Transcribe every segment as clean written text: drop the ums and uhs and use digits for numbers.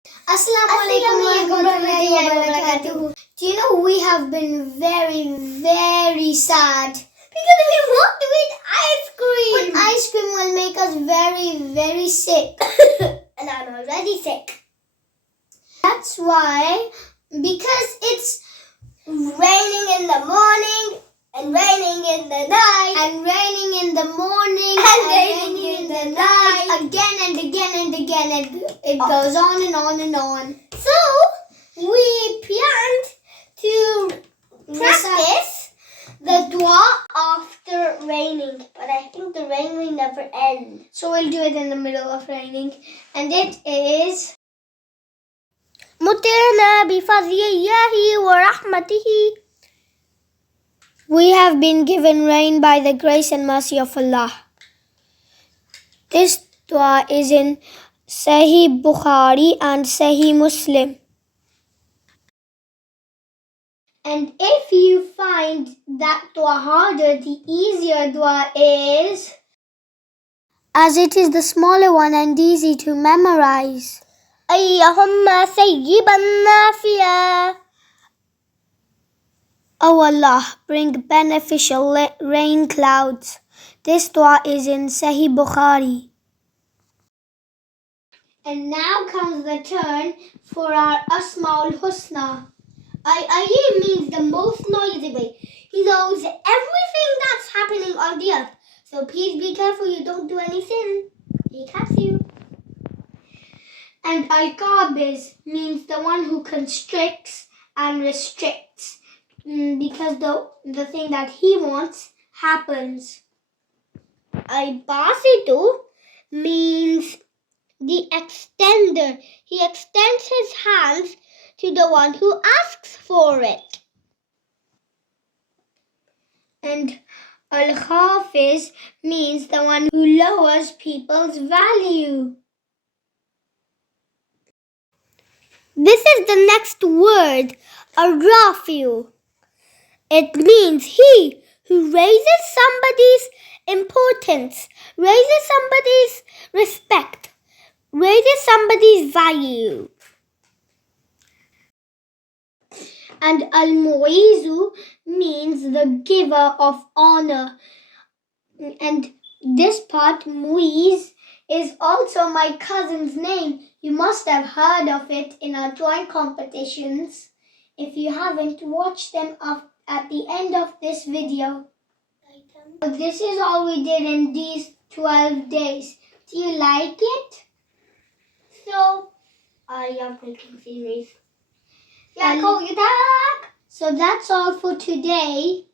Assalamu alaikum warahmatullahi wabarakatuh. Do you know we have been very, very sad? Because we want to eat ice cream. But ice cream will make us very, very sick. And I'm already sick. That's why, because it's raining in the morning and raining in the night and raining in the morning and raining in the night again and again and again, and it goes on and on and on. So we planned to practice the dua after raining, but I think the rain will never end. So we'll do it in the middle of raining, and it is مطرنا بفضل الله ورحمته. We have been given rain by the grace and mercy of Allah. This dua is in Sahih Bukhari and Sahih Muslim. And if you find that dua harder, the easier dua is, as it is the smaller one and easy to memorize. اللهم سيبا نافعا. O Allah, bring beneficial rain clouds. This dua is in Sahih Bukhari. And now comes the turn for our Asmaul husna. Ayyan means the most noisy way. He knows everything that's happening on the earth. So please be careful you don't do any sin. He catches you. And al-qabiz means the one who constricts and restricts, because the thing that he wants happens. Al-basitu means the extender. He extends his hands to the one who asks for it. And al-khafiz means the one who lowers people's value. This is the next word, ar-rafi'u. It means he who raises somebody's importance, raises somebody's respect, raises somebody's value. And al-mu'izu means the giver of honor. And this part, mu'iz, is also my cousin's name. You must have heard of it in our drawing competitions. If you haven't, watch them at the end of this video. This is all we did in these 12 days. Do you like it? So, I am making series. So that's all for today.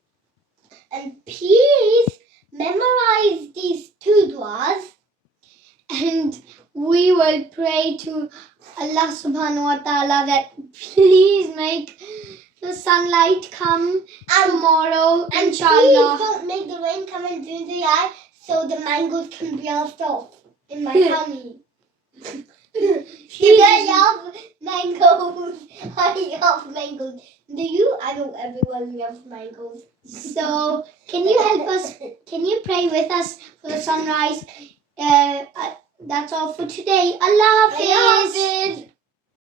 And please memorize these two duas. And we will pray to Allah subhanahu wa ta'ala that please make the sunlight come tomorrow, and inshallah. Please don't make the rain come into the eye so the mangoes can blast off in my tummy. I love mangoes. I love mangoes. Do you? I know everyone loves mangoes. So, can you help us? Can you pray with us for the sunrise? That's all for today. Allah Hafiz.